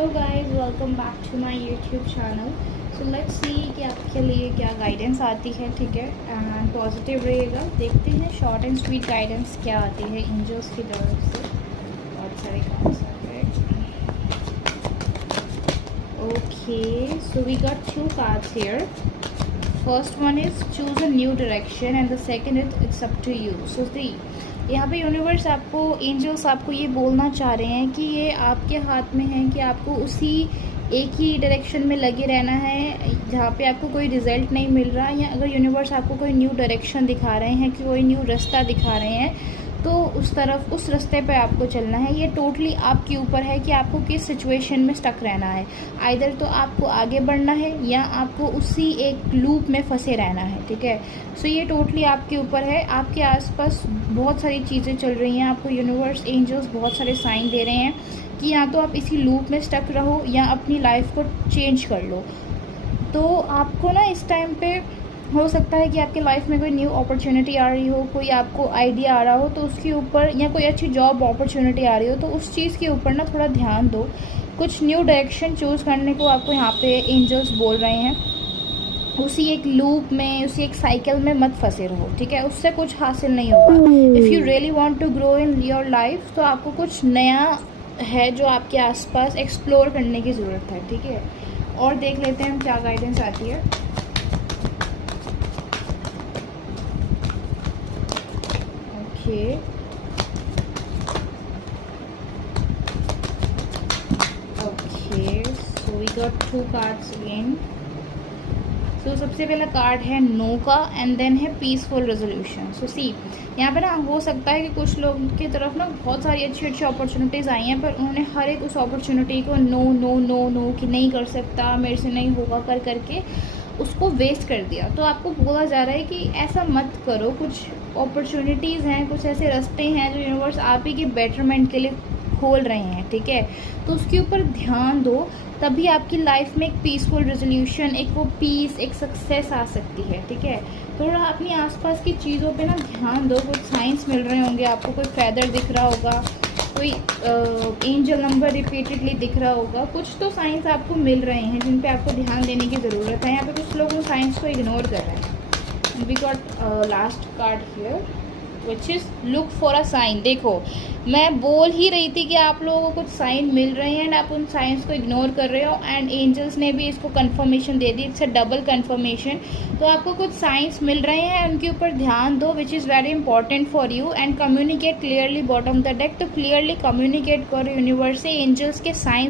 Hello guys, welcome back to my YouTube channel. So let's see कि आपके लिए क्या गाइडेंस आती है। ठीक है, एंड पॉजिटिव रहेगा। देखते हैं शॉर्ट एंड स्वीट गाइडेंस क्या आती है एंजल्स की तरफ से। बहुत सारे कॉन्सेप्ट है। Okay, so we got two cards here. First one is choose a new direction and the second is it's up to you. So see, यहाँ पे यूनिवर्स आपको, एंजल्स आपको ये बोलना चाह रहे हैं कि ये आपके हाथ में है कि आपको उसी एक ही डायरेक्शन में लगे रहना है जहाँ पे आपको कोई रिजल्ट नहीं मिल रहा, या अगर यूनिवर्स आपको कोई न्यू डायरेक्शन दिखा रहे हैं कि कोई न्यू रास्ता दिखा रहे हैं तो उस तरफ, उस रास्ते पे आपको चलना है. ये टोटली आपके ऊपर है कि आपको किस सिचुएशन में स्टक रहना है. आइदर तो आपको आगे बढ़ना है या आपको उसी एक लूप में फंसे रहना है. ठीक है, सो ये टोटली आपके ऊपर है. आपके आसपास बहुत सारी चीज़ें चल रही हैं. आपको यूनिवर्स, एंजल्स बहुत सारे साइन दे रहे हैं कि या तो आप इसी लूप में स्टक रहो या अपनी लाइफ को चेंज कर लो. तो आपको ना इस टाइम पे हो सकता है कि आपकी लाइफ में कोई न्यू अपॉर्चुनिटी आ रही हो, कोई आपको आइडिया आ रहा हो तो उसके ऊपर, या कोई अच्छी जॉब अपॉर्चुनिटी आ रही हो तो उस चीज़ के ऊपर ना थोड़ा ध्यान दो. कुछ न्यू डायरेक्शन चूज़ करने को आपको यहाँ पे एंजल्स बोल रहे हैं. उसी एक लूप में, उसी एक साइकिल में मत फंसे रहो. ठीक है, उससे कुछ हासिल नहीं होगा. If you really want to grow in your life तो आपको कुछ नया है जो आपके आसपास एक्सप्लोर करने की ज़रूरत है. ठीक है, और देख लेते हैं हम क्या गाइडेंस आती है. Okay, okay, so we got two cards again. So सबसे पहला कार्ड है नो का एंड देन है पीसफुल रेजोल्यूशन. सो सी, यहाँ पे ना हो सकता है कि कुछ लोगों की तरफ ना बहुत सारी अच्छी अच्छी अपॉर्चुनिटीज़ आई हैं, पर उन्होंने हर एक उस अपॉर्चुनिटी को नो नो नो नो कि नहीं कर सकता, मेरे से नहीं होगा कर करके उसको वेस्ट कर दिया. तो आपको बोला जा रहा है कि ऐसा मत करो. कुछ अपॉर्चुनिटीज़ हैं, कुछ ऐसे रास्ते हैं जो यूनिवर्स आप ही के बेटरमेंट के लिए खोल रहे हैं. ठीक है, तो उसके ऊपर ध्यान दो, तभी आपकी लाइफ में एक पीसफुल रेजोल्यूशन, एक वो पीस, एक सक्सेस आ सकती है. ठीक है, थोड़ा अपनी आसपास की चीज़ों पे ना ध्यान दो. कुछ साइंस मिल रहे होंगे आपको, कोई फैदर दिख रहा होगा, कोई एंजल नंबर रिपीटेडली दिख रहा होगा. कुछ तो साइंस आपको मिल रहे हैं जिन पे आपको ध्यान देने की ज़रूरत है. यहाँ पे कुछ लोग उन साइंस को इग्नोर कर रहे हैं. We got last card here which is look for a sign. देखो, मैं बोल ही रही थी कि आप लोगों को कुछ साइन मिल रहे हैं एंड आप उन साइंस को इग्नोर कर रहे हो, एंड एंजल्स ने भी इसको confirmation they the. It's a double confirmation. तो आपको कुछ साइंस मिल रहे हैं, उनके ऊपर ध्यान दो, which is very important for you. And communicate clearly bottom the deck. तो क्लियरली कम्युनिकेट करो यूनिवर्स से, एंजल्स के साइंस